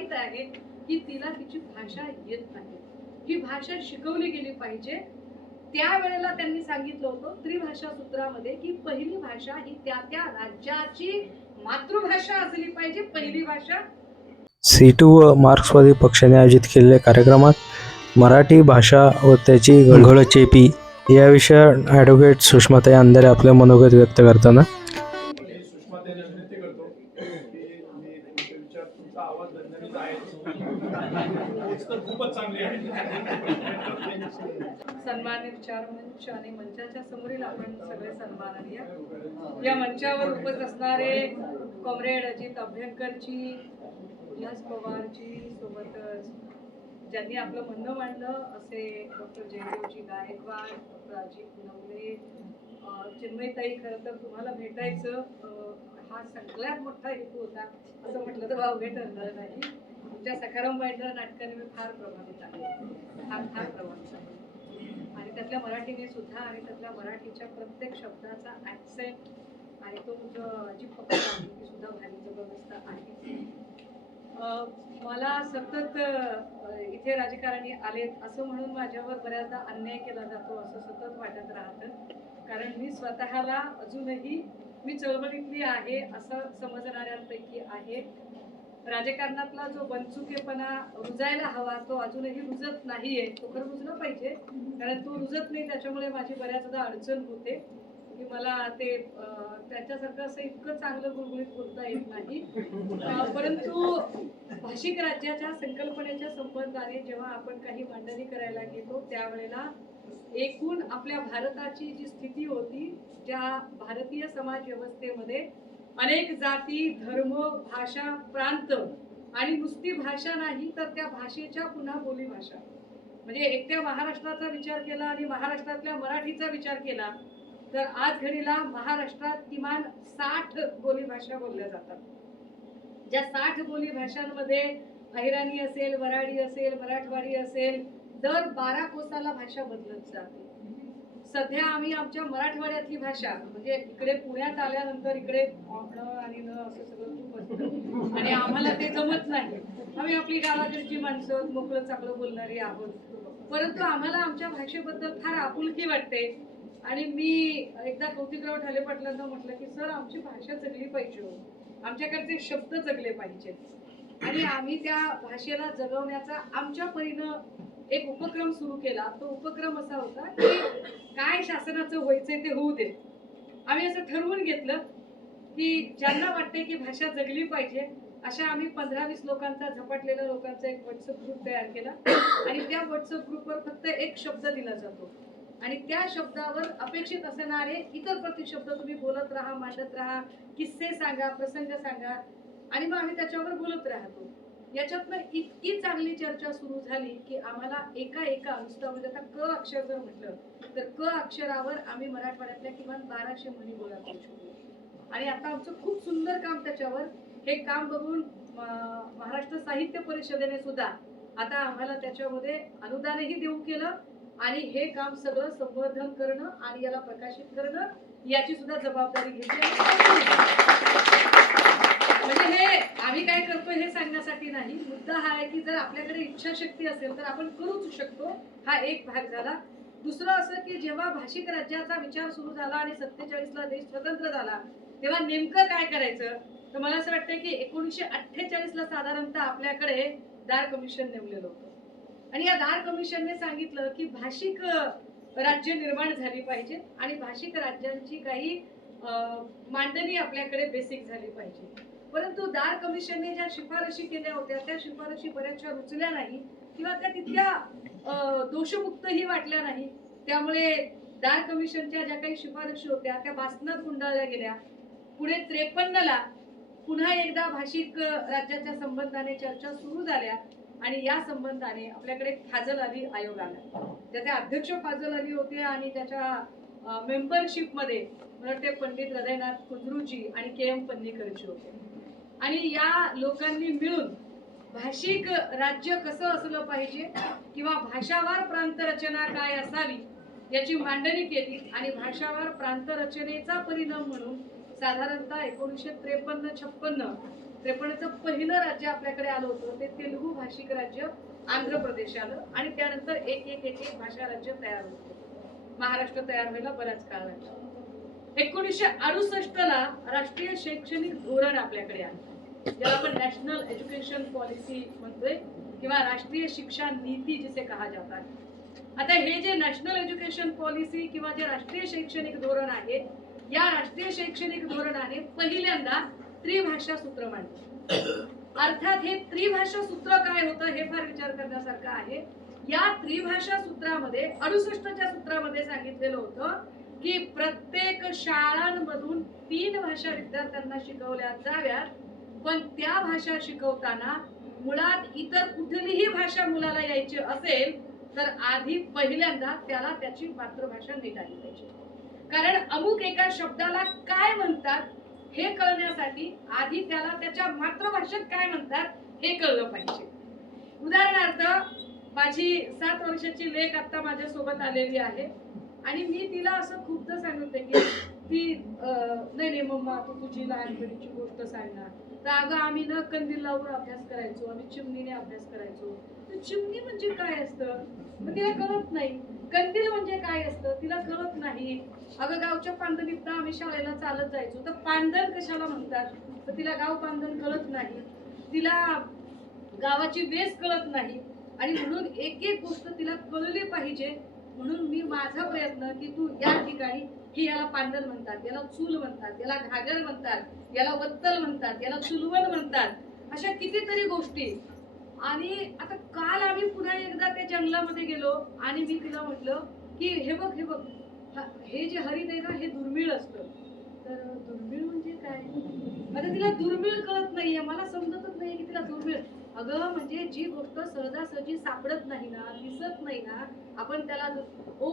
माहीत आहे की तिला तिची भाषा येत नाही. ही भाषा शिकवली गेली पाहिजे त्यावेळेला त्यांनी सांगितलं होतं त्रिभाषा सूत्रामध्ये की पहिली भाषा ही त्या त्या राज्याची मातृभाषा असली पाहिजे पहिली भाषा. सी टू व मार्क्सवादी पक्षाने आयोजित केलेल्या कार्यक्रमात मराठी भाषा व त्याची गळचेपी या विषयावर ॲडव्होकेट सुषमाताई अंधारे आपले मनोगत व्यक्त करताना मी सुषमाताईला विनंती करतो की मी तुमचे विचार तुमचा आवाज दणदणीत आहे खूपच चांगली आहे विचार मंच आणि मंचाच्या समोरील आपण सगळे सन्माननीय या. मंचावर उपस्थित असणारे कॉम्रेड अजित अभ्यंकरजी उल्हास पवारची सोबतच ज्यांनी आपलं म्हणणं मांडलं असे डॉक्टर जयदेवजी गायकवाड डॉक्टर अजित नवले चिन्मयताई खरं तर तुम्हाला भेटायचं हा सगळ्यात मोठा हेतू होता असं म्हटलं तर वावगे ठरणार नाही. तुमच्या सखाराम बायंडर नाटकाने मी फार प्रभावित आहे. फार फार प्रभावित आहे. आणि त्यातल्या मराठीने सुद्धा आणि त्यातल्या मराठीच्या प्रत्येक शब्दाचा ॲक्सेंट आणि तो जी पकड आहे ती सुद्धा भारी जबरदस्त आहे. मला सतत इथे राजकारणी आलेत असं म्हणून माझ्यावर बऱ्याचदा अन्याय केला जातो असं सतत वाटत राहतं. कारण मी स्वतःला अजूनही मी चळवळीतली आहे असं समजणाऱ्यांपैकी आहे. राजकारणातला जो बनचुकेपणा रुजायला हवा तो अजूनही रुजत नाहीये तो खरं रुजलं पाहिजे. कारण तो रुजत नाही त्याच्यामुळे माझी बऱ्याचदा अडचण होते की मला ते त्याच्यासारखं असं इतकं चांगलं गुळगुळीत बोलता येत नाही. परंतु भाषिक राज्याच्या संकल्पनेच्या संबंधाने जेव्हा आपण काही मांडणी करायला घेतो त्यावेळेला एकूण आपल्या भारताची जी स्थिती होती ज्या भारतीय समाज व्यवस्थेमध्ये अनेक जाती धर्म भाषा प्रांत आणि नुसती भाषा नाही तर त्या भाषेच्या पुन्हा बोलीभाषा. म्हणजे एकट्या महाराष्ट्राचा विचार केला आणि महाराष्ट्रातल्या मराठीचा विचार केला तर आज घडीला महाराष्ट्रात किमान साठ बोलीभाषा बोलल्या जातात. ज्या साठ बोली भाषांमध्ये अहिराणी असेल वराडी असेल मराठवाडी असेल दर बारा कोसाला भाषा बदलत जाते. सध्या आम्ही आमच्या मराठवाड्यातली भाषा म्हणजे इकडे पुण्यात आल्यानंतर इकडे आणि न असं सगळं खूप असतं. आणि आम्हाला ते जमत नाही. आम्ही आपली गावाकडची माणसं मोकळं चांगलं बोलणारी आहोत. परंतु आम्हाला आमच्या भाषेबद्दल फार आपुलकी वाटते. आणि मी एकदा कौतिकराव ठाले पाटलांना म्हटलं की सर आमची भाषा जगली पाहिजे हो. आमच्याकडचे शब्द जगले पाहिजेत. आणि आम्ही त्या भाषेला जगवण्याचा आमच्या परीनं एक उपक्रम सुरू केला. तो उपक्रम असा होता की काय शासनाचं व्हायचंय ते होऊ दे. आम्ही असं ठरवून घेतलं की ज्यांना वाटतंय की भाषा जगली पाहिजे अशा आम्ही पंधरा वीस लोकांचा झपाटलेल्या लोकांचा एक व्हॉट्सअप ग्रुप तयार केला. आणि त्या व्हॉट्सअप ग्रुपवर फक्त एक शब्द दिला जातो. आणि त्या शब्दावर अपेक्षित असणारे इतर प्रतिशब्द तुम्ही बोलत राहा मांडत राहा किस्से सांगा प्रसंग सांगा. आणि मग आम्ही त्याच्यावर बोलत राहतो. याच्यातनं इतकी चांगली चर्चा सुरू झाली की आम्हाला एका एका अनुष्ठामध्ये म्हणजे आता क अक्षर जर म्हटलं तर क अक्षरावर आम्ही मराठवाड्यातल्या किमान बाराशे म्हणी गोळा करू आणि आता आमचं खूप सुंदर काम त्याच्यावर. हे काम बघून महाराष्ट्र साहित्य परिषदेने सुद्धा आता आम्हाला त्याच्यामध्ये अनुदानही देऊ केलं आणि हे काम सगळं संवर्धन करणं आणि याला प्रकाशित करणं याची सुद्धा जबाबदारी घेतली. म्हणजे हे आम्ही काय करतो हे सांगण्यासाठी नाही. मुद्दा हा आहे की जर आपल्याकडे इच्छाशक्ती असेल तर आपण करूच शकतो. हा एक भाग झाला. दुसरं असं की जेव्हा भाषिक राज्याचा विचार सुरू झाला आणि सत्तेचाळीस ला देश स्वतंत्र झाला तेव्हा नेमकं काय करायचं? तर मला असं वाटतं की एकोणीसशे अठ्ठेचाळीस ला साधारणतः आपल्याकडे दार कमिशन नेमलेलं होतं. आणि या दार कमिशनने सांगितलं की भाषिक राज्य निर्माण झाली पाहिजे आणि भाषिक राज्यांची काही मांडणी आपल्याकडे बेसिक झाली पाहिजे. परंतु दार कमिशनने ज्या शिफारशी केल्या होत्या त्या शिफारशी बऱ्याचशा रुचल्या नाही किंवा त्या तितक्या दोषमुक्तही वाटल्या नाही. त्यामुळे दार कमिशनच्या ज्या काही शिफारशी होत्या त्या भासनात गुंडाळल्या गेल्या. पुढे त्रेपन्नला पुन्हा एकदा भाषिक राज्याच्या संबंधाने चर्चा सुरू झाल्या आणि या संबंधाने आपल्याकडे फाजल अली आयोग आला. त्याचे अध्यक्ष फाजल अली होते आणि त्याच्या मेंबरशिपमध्ये मला वाटते पंडित हृदयनाथ कुंद्रूजी आणि के एम पन्नीकरजी होते. आणि या लोकांनी मिळून भाषिक राज्य कसं असलं पाहिजे किंवा भाषावार प्रांत रचना काय असावी याची मांडणी केली आणि भाषावार प्रांत रचनेचा परिणाम म्हणून साधारणतः एकोणीसशे त्रेपन्न छप्पन्न त्रेपन्नचं पहिलं राज्य आपल्याकडे आलं होतं ते तेलुगू भाषिक राज्य आंध्र प्रदेश आलं आणि त्यानंतर एक एक एक एक भाषा राज्य तयार होतं. महाराष्ट्र तयार व्हायला बराच काळ लागला. एकोणीसशे अडुसष्ट ला राष्ट्रीय शैक्षणिक धोरण आपल्याकडे आलं. ज्याला आपण नॅशनल एज्युकेशन पॉलिसी म्हणतोय किंवा राष्ट्रीय शिक्षा नीती जिसे कहा जाता है आता हे जे नॅशनल एज्युकेशन पॉलिसी किंवा जे राष्ट्रीय शैक्षणिक धोरण आहे या राष्ट्रीय शैक्षणिक धोरणाने पहिल्यांदा त्रिभाषा सूत्र मांडलं. अर्थात हे त्रिभाषा सूत्र काय होतं हे फार विचार करण्यासारखं आहे. या त्रिभाषा सूत्रामध्ये अडुसष्टच्या सूत्रामध्ये सांगितलेलं होतं की प्रत्येक शाळांमधून तीन भाषा विद्यार्थ्यांना शिकवल्या जाव्यात. पण त्या भाषा शिकवताना मुळात इतर कुठलीही भाषा मुलाला यायची असेल तर आधी पहिल्यांदा त्याला त्याची मातृभाषा नीट आली पाहिजे. कारण अमुक एका शब्दाला काय म्हणतात हे कळण्यासाठी आधी त्याला त्याच्या मातृभाषेत काय म्हणतात हे कळलं पाहिजे. उदाहरणार्थ माझी सात वर्षाची लेख आता माझ्या सोबत आलेली आहे आणि मी तिला असं खूपदा सांगते की की नाही नाही मम्मा तू तुझी लहानपणीची गोष्ट सांगणार तर अगं आम्ही ना कंदील लावून अभ्यास करायचो आम्ही चिमणीने अभ्यास करायचो. तर चिमणी म्हणजे काय असतं? मग तिला कळत नाही. कंदील म्हणजे काय असतं? तिला कळत नाही. अगं गावच्या पांदणीत आम्ही शाळेला चालत जायचो. तर पांदण कशाला म्हणतात? तर तिला गाव पांदण कळत नाही. तिला गावाची वेस कळत नाही. आणि म्हणून एक एक गोष्ट तिला कळली पाहिजे. म्हणून मी माझा प्रयत्न की तू या ठिकाणी की याला पांढर म्हणतात याला चूल म्हणतात याला घागर म्हणतात याला वत्तल म्हणतात याला चुलवण म्हणतात. अशा कितीतरी गोष्टी. आणि आता काल आम्ही पुन्हा एकदा त्या जंगलामध्ये गेलो आणि मी तिला म्हटलं की हे बघ हे बघ. हे जे हरिण आहे ना हे दुर्मिळ असतं. तर दुर्मिळ म्हणजे काय? आता तिला दुर्मिळ कळत नाहीये मला समजतच नाही की तिला दुर्मिळ. अगं म्हणजे जी गोष्ट सहजासहजी सापडत नाही ना दिसत नाही ना आपण त्याला ओ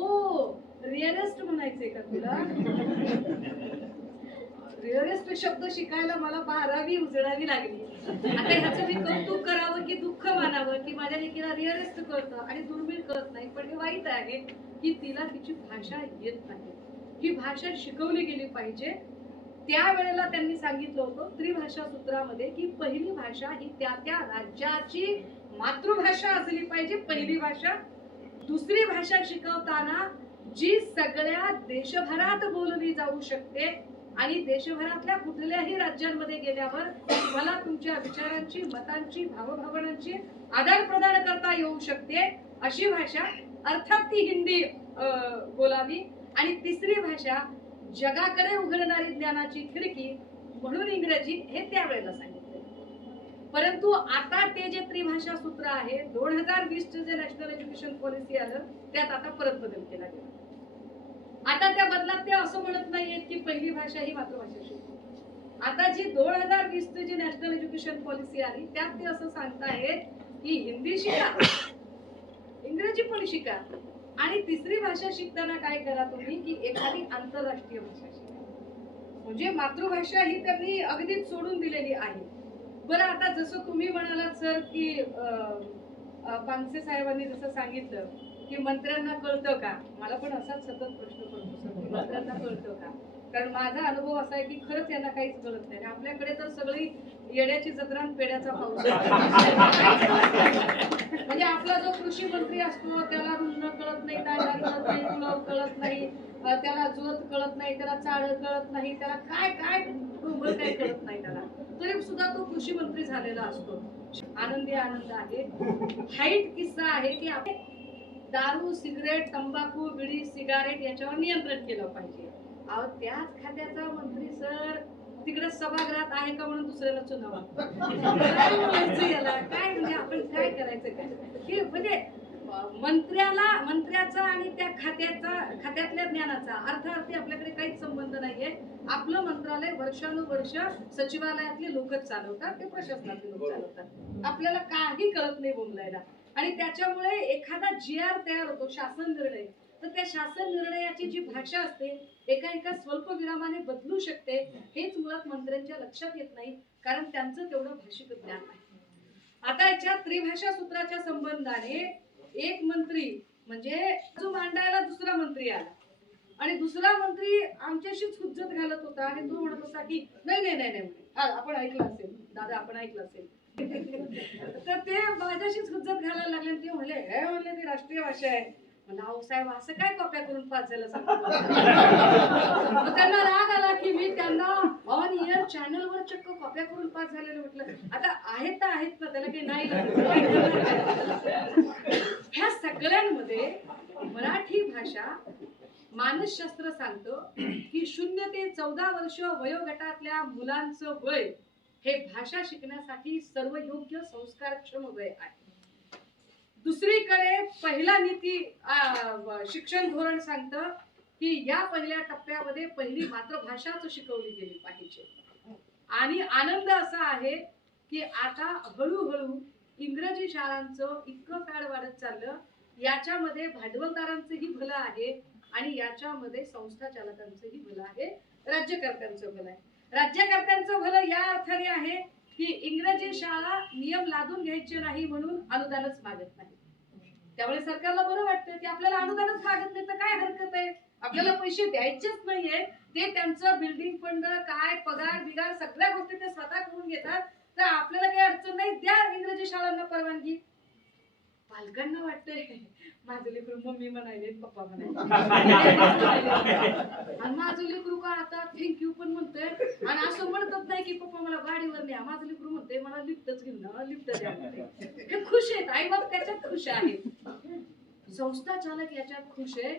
रिअलिस्ट म्हणायचंय का तुला? रिअलिस्ट शब्द शिकायला मला बारावी उजळावी लागली. आता ह्याचं मी कौतुक करावं की दुःख मानावं की माझ्या लेकीला रिअलिस्ट कळतं आणि दुर्मिळ कळत नाही पण हे वाईट आहे की तिला तिची भाषा येत नाही. ही भाषा शिकवली गेली पाहिजे. त्यावेळेला त्यांनी सांगितलं होतं त्रिभाषा सूत्रामध्ये की पहिली भाषा ही त्या त्या राज्याची मातृभाषा असली पाहिजे पहिली भाषा. दुसरी भाषा शिकवताना जी सगळ्या देशभरात बोलली जाऊ शकते आणि देशभरातल्या कुठल्याही राज्यांमध्ये गेल्यावर मला तुमच्या विचारांची मतांची भावभावनांची आदान प्रदान करता येऊ शकते. अशी भाषा अर्थात ती हिंदी अं, बोलावी. आणि तिसरी भाषा जगाकडे उघडणारी ज्ञानाची खिडकी म्हणून इंग्रजी हे त्यावेळेला सांगितले. परंतु आता ते जे त्रिभाषा सूत्र आहे दोन हजार वीसचं जे नॅशनल एज्युकेशन पॉलिसी आलं त्यात आता परत बदल केला गेला. आता त्या बदलात ते असं म्हणत नाहीयेत की पहिली भाषा ही मातृभाषा शिकू आता जी दोन हजार वीस जी नॅशनल एज्युकेशन पॉलिसी आली त्यात ते असं सांगतायत की हिंदी शिका. इंग्रजी पण शिका? आणि तिसरी भाषा शिकताना काय करा तुम्ही की एखादी आंतरराष्ट्रीय भाषा शिका. म्हणजे मातृभाषा ही त्यांनी अगदीच सोडून दिलेली आहे. बरं आता जसं तुम्ही म्हणालात सर की पानसे साहेबांनी जसं सांगितलं की मंत्र्यांना कळतं का? मला पण असाच सतत प्रश्न पडतो सर की मंत्र्यांना कळतं का? कारण माझा अनुभव असा आहे की खरंच यांना काहीच कळत नाही. आणि आपल्याकडे तर सगळी येड्याची जत्रान पेड्याचा पाऊस म्हणजे आपला जो कृषी मंत्री असतो त्याला नाही दांडा कळत नाही गुलाब कळत नाही. त्याला जोत कळत नाही त्याला चाळ कळत नाही त्याला काय काय डोंगर काय कळत नाही त्याला. तरी सुद्धा तो कृषी मंत्री झालेला असतो. आनंदी आनंद आहे. हाईट किस्सा आहे की आपण दारू सिगरेट तंबाखू बिडी सिगारेट याच्यावर नियंत्रण केलं पाहिजे. अहो त्याच खात्याचा मंत्री सर तिकडे सभागृहात आहे का म्हणून दुसऱ्याला चुनावा? काय म्हणजे आपण काय करायचं? काय की म्हणजे मंत्र्याला मंत्र्याचा आणि त्या खात्याचा खात्यातल्या ज्ञानाचा अर्थार्थी आपल्याकडे काहीच संबंध नाहीये. आपलं मंत्रालय वर्षानुवर्ष सचिवालयातले लोकच चालवतात ते प्रशासनातले लोक चालवतात. आपल्याला काही कळत नाही बोंबलायला आणि त्याच्यामुळे एखादा जी आर तयार होतो शासन निर्णय. तर त्या शासन निर्णयाची जी भाषा असते एका एका स्वल्प विरामाने बदलू शकते हेच मुळात मंत्र्यांच्या लक्षात येत नाही कारण त्यांचं तेवढं भाषिक ज्ञान नाही. आता याच्या त्रिभाषा सूत्राच्या संबंधाने एक मंत्री म्हणजे जो मांडायला दुसरा मंत्री आला. आणि दुसरा मंत्री आमच्याशीच हुज्जत घालत होता आणि तो म्हणत होता की नाही नाही नाही नाही आपण ऐकलं असेल. दादा आपण ऐकलं असेल. तर ते माझ्याशीच हुज्जत घालायला लागले ते म्हणले हे म्हणले ती राष्ट्रीय भाषा आहे. म्हणलं अहो साहेब असं काय कॉप्या करून पास झालं सांगतो मग त्यांना राग आला की मी त्यांना ऑन इयर चॅनल वर चक्क कॉप्या करून पास झालेलं म्हटलं. आता आहेत तर आहेत ना त्याला काही नाही. ह्या सगळ्यांमध्ये मराठी भाषा मानसशास्त्र सांगतं की शून्य ते चौदा वर्ष वयोगटातल्या मुलांचं वय हे भाषा शिकण्यासाठी सर्व योग्य संस्कारक्षम वय आहे. दुसरीकडे पहिला नीती शिक्षण धोरण सांगतं की या पहिल्या टप्प्यामध्ये पहिली मातृभाषाच शिकवली गेली पाहिजे. आणि आनंद असा आहे की आता हळूहळू इंग्रजी शाळांचं इतकं फॅड वाढत चाललं याच्यामध्ये भांडवलदारांचंही भलं आहे आणि याच्यामध्ये संस्था चालकांचंही भलं आहे राज्यकर्त्यांचं भलं आहे. राज्यकर्त्यांचं भलं या अर्थाने आहे की इंग्रजी शाळा नियम लादून घ्यायचे नाही म्हणून अनुदानच मागत नाही. त्यामुळे सरकारला बरं वाटतं की आपल्याला अनुदानच मागत नाही तर काय हरकत आहे? आपल्याला पैसे द्यायचेच नाहीये. ते त्यांचं बिल्डिंग फंड काय पगार बिगार सगळ्या गोष्टी ते स्वतः करून घेतात. तर आपल्याला काही अडचण नाही द्या इंग्रजी शाळांना परवानगी. पालकांना वाटतंय माझं लेकरू मम्मी म्हणाले पप्पा म्हणाले. आणि माझं लेकरू का आता थँक्यू पण म्हणतोय आणि असं म्हणतच नाही की पप्पा मला गाडीवर न्या. माझं लेकरू म्हणतोय मला लिफ्टच घेऊन लिफ्ट द्या. हे खुश आहेत आई बाप त्याच्यात खुश आहेत. संस्था चालक याच्यात खुश आहे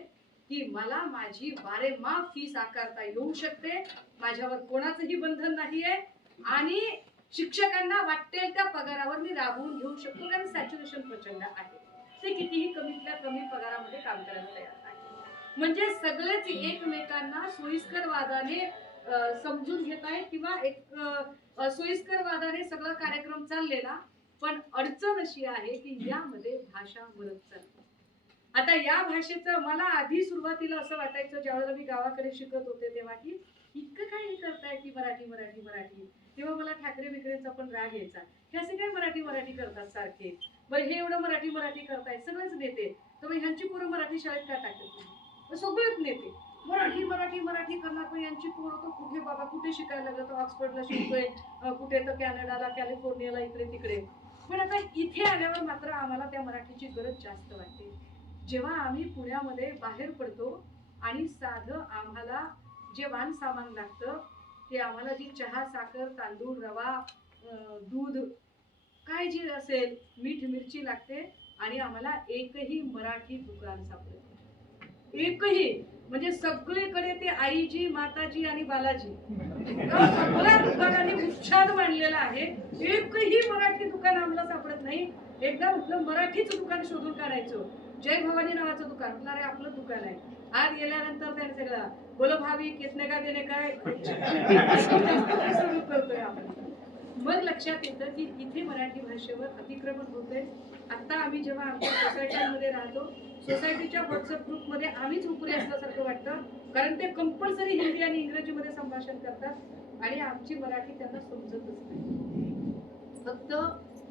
की मला माझी बारेमाफ फीस आकारता येऊ शकते माझ्यावर कोणाचंही बंधन नाहीये आणि शिक्षकांना वाटेल त्या पगारावर मी राबवून घेऊ शकतो कारण सॅच्युरेशन प्रचंड आहे. ते कितीही कमीतल्या कमी पगारामध्ये काम करायला तयार आहे. म्हणजे सगळेच एकमेकांना सोयीस्कर वादाने समजून घेत आहे किंवा एक सोयीस्कर वादाने सगळा कार्यक्रम चाललेला पण अडचण अशी आहे की यामध्ये भाषा मरत चालते. आता या भाषेचं मला आधी सुरुवातीला असं वाटायचं ज्यावेळेला मी गावाकडे शिकत होते तेव्हा की इतकं काय हे करताय की मराठी मराठी मराठी? तेव्हा मला ठाकरे बिकरेचा पण राग यायचा. हे असे काय मराठी मराठी करतात सारखे? बरं हे एवढं मराठी मराठी करताय सगळेच नेते. तर मग ह्यांची पोरं मराठी शाळेत का टाकत सगळेच नेते. मराठी मराठी मराठी करणार पण यांची पोरं तर कुठे बाबा कुठे शिकायला लागलं तर ऑक्सफर्डला शिकतोय कुठे तर कॅनडाला कॅलिफोर्नियाला इकडे तिकडे. पण आता इथे आल्यावर मात्र आम्हाला त्या मराठीची गरज जास्त वाटते. जेव्हा आम्ही पुण्यामध्ये बाहेर पडतो आणि साधं आम्हाला जे वाण सामान लागतं ते आम्हाला जी चहा साखर तांदूळ रवा दूध काय जे असेल मीठ मिरची लागते आणि आम्हाला एकही मराठी दुकान सापडत एकही म्हणजे सगळीकडे ते आईजी माताजी आणि बालाजी. सगळ्या दुकानांनी उच्छाद मांडलेला आहे. एकही मराठी दुकान आम्हाला सापडत नाही. एकदा म्हटलं मराठीच दुकान शोधून काढायचं. जय भवानी नावाचं दुकान. म्हटलं अरे आपलं दुकान आहे. आज गेल्यानंतर त्याने सगळं बोलो भावी किसने का देणे काय? सुरू करतोय आपण. मग लक्षात येतं की इथे मराठी भाषेवर अतिक्रमण होतंय. आता आम्ही जेव्हा आमच्या सोसायट्यांमध्ये राहतो सोसायटीच्या व्हॉट्सअप ग्रुपमध्ये आम्हीच उपरी असल्यासारखं वाटतं. कारण ते कंपल्सरी हिंदी आणि इंग्रजीमध्ये संभाषण करतात. आणि आमची मराठी त्यांना समजतच नाही. फक्त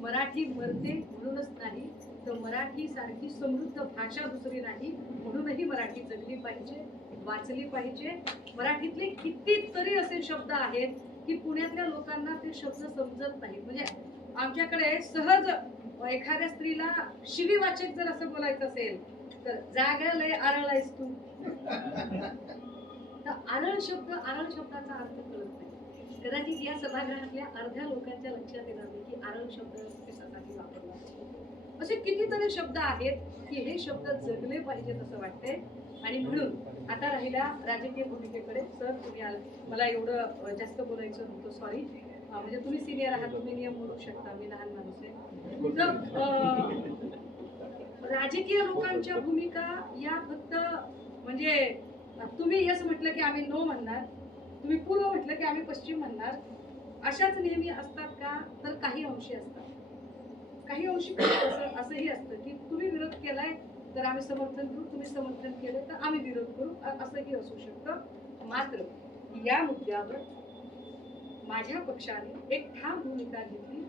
मराठी मरते म्हणूनच नाही तर मराठी सारखी समृद्ध भाषा दुसरी नाही म्हणूनही मराठी जगली पाहिजे वाचली पाहिजे. मराठीतले कितीतरी असे शब्द आहेत की पुण्यातल्या लोकांना ते शब्द समजत नाहीत. म्हणजे आमच्याकडे सहज एखाद्या स्त्रीला शिवीवाचक जर असं बोलायचं असेल तर जागा लय आहेस तू. तर आरळ शब्द आरळ शब्दाचा अर्थ कळत नाही. कदाचित या सभागृहातल्या अर्ध्या लोकांच्या लक्षात येणार नाही की आरळ शब्द कशासाठी वापरला असे कितीतरी शब्द आहेत की हे शब्द जगले पाहिजेत असं वाटतंय. आणि म्हणून आता राहिल्या राजकीय भूमिकेकडे. सर तुम्ही आल मला एवढं जास्त बोलायचं नव्हतं सॉरी म्हणजे तुम्ही सिनियर आहात तुम्ही नियम बोलू शकता मी लहान माणूस आहे. राजकीय लोकांच्या भूमिका या फक्त म्हणजे तुम्ही यस म्हटलं की आम्ही नो म्हणणार. तुम्ही पूर्व म्हटलं की आम्ही पश्चिम म्हणणार. अशाच नेहमी असतात का? तर काही अंशी असतात. काही अंशी असं असंही असतं की तुम्ही विरोध केलाय तर आम्ही समर्थन करू तुम्ही समर्थन केलं तर आम्ही विरोध करू असंही असू शकतं. मात्र या मुद्द्यावर माझ्या पक्षाने एक ठाम भूमिका घेतली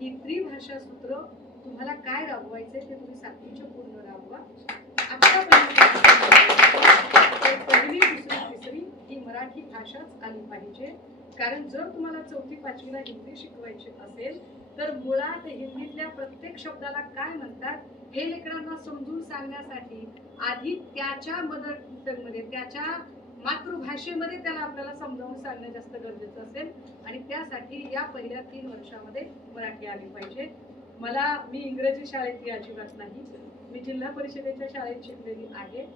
की त्रिभाषा सूत्र तुम्हाला काय राबवायचंय ते तुम्ही सातवीच्या पूर्ण राबवा. आतापर्यंत पहिली दुसरी तिसरी ही मराठी भाषाच आली पाहिजे. कारण जर तुम्हाला चौथी पाचवीला हिंदी शिकवायची असेल तर मुळात हिंदीतल्या प्रत्येक शब्दाला काय म्हणतात हे लेकरांना समजून सांगण्यासाठी आधी त्याच्या मदर टंगमध्ये त्याच्या मातृभाषेमध्ये त्याला आपल्याला समजावून सांगणं जास्त गरजेचं असेल. आणि त्यासाठी या पहिल्या तीन वर्षामध्ये मराठी आली पाहिजे. मला मी इंग्रजी शाळेतली अजिबात नाही. मी जिल्हा परिषदेच्या शाळेत शिकलेली आहे.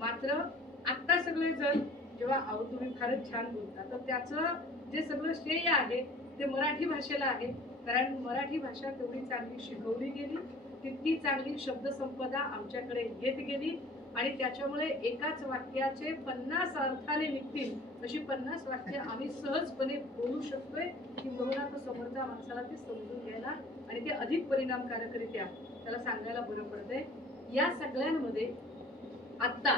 मात्र आत्ता सगळे जण जेव्हा अहो तुम्ही फारच छान बोलता तर त्याचं जे सगळं श्रेय आहे ते मराठी भाषेला आहे. कारण मराठी भाषा तेवढी चांगली शिकवली गेली तितकी चांगली शब्दसंपदा आमच्याकडे येत गेली आणि त्याच्यामुळे एकाच वाक्याचे पन्नास अर्थाने निघतील अशी पन्नास वाक्य आम्ही सहजपणे बोलू शकतोय की म्हणून आता समोरच्या माणसाला ते समजून घ्यायला आणि ते अधिक परिणामकारकरित्या त्याला सांगायला बरं पडतंय. या सगळ्यांमध्ये आत्ता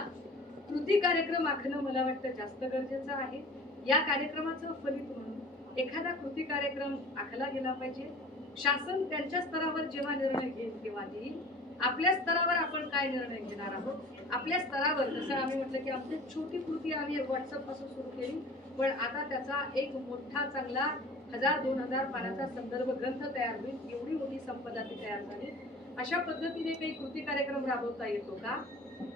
कृती कार्यक्रम आखणं मला वाटतं जास्त गरजेचं आहे. या कार्यक्रमाचं फलित म्हणून एखादा कृती कार्यक्रम आखला गेला पाहिजे. शासन त्यांच्या स्तरावर जेव्हा निर्णय घेईल तेव्हा देईल आपल्या स्तरावर आपण काय निर्णय घेणार आहोत? आपल्या स्तरावर जसं आम्ही म्हटलं की आमची छोटी कृती आम्ही व्हॉट्सअपपासून सुरू केली. पण आता त्याचा एक मोठा चांगला हजार दोन हजार पानाचा संदर्भ ग्रंथ तयार होईल. एवढी मोठी संपदा ती तयार झाली. अशा पद्धतीने काही कृती कार्यक्रम राबवता येतो का?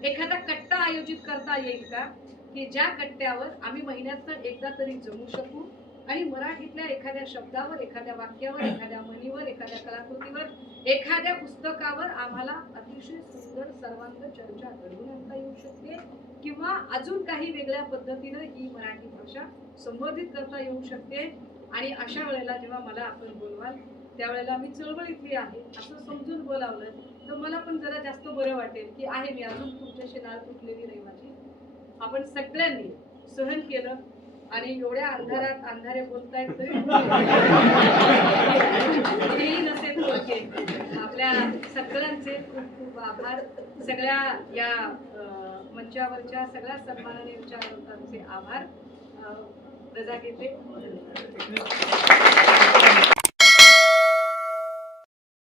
एखादा कट्टा आयोजित करता येईल का? की ज्या कट्ट्यावर आम्ही महिन्यातनं एकदा तरी जमू शकू? आणि मराठीतल्या एखाद्या शब्दावर एखाद्या वाक्यावर एखाद्या म्हणीवर एखाद्या कलाकृतीवर एखाद्या पुस्तकावर आम्हाला अतिशय सुंदर सर्वांग चर्चा घडवून आणता येऊ शकते किंवा अजून काही वेगळ्या पद्धतीनं ही मराठी भाषा संबोधित करता येऊ शकते. आणि अशा वेळेला जेव्हा मला आपण बोलवाल त्यावेळेला मी चळवळीतली आहे असं समजून बोलावलं तर मला पण जरा जास्त बरं वाटेल की आहे मी अजून तुमच्याशी नाळ तुटलेली नाही माझी. आपण सगळ्यांनी सहन केलं आणि एवढ्या अंधारात अंधारे बोलतायत तरी नसेल ओके आपल्या सगळ्यांचे खूप खूप आभार. सगळ्या या मंचावरच्या सगळ्या सन्माननीय विचारवंतांचे आभार. रजा घेते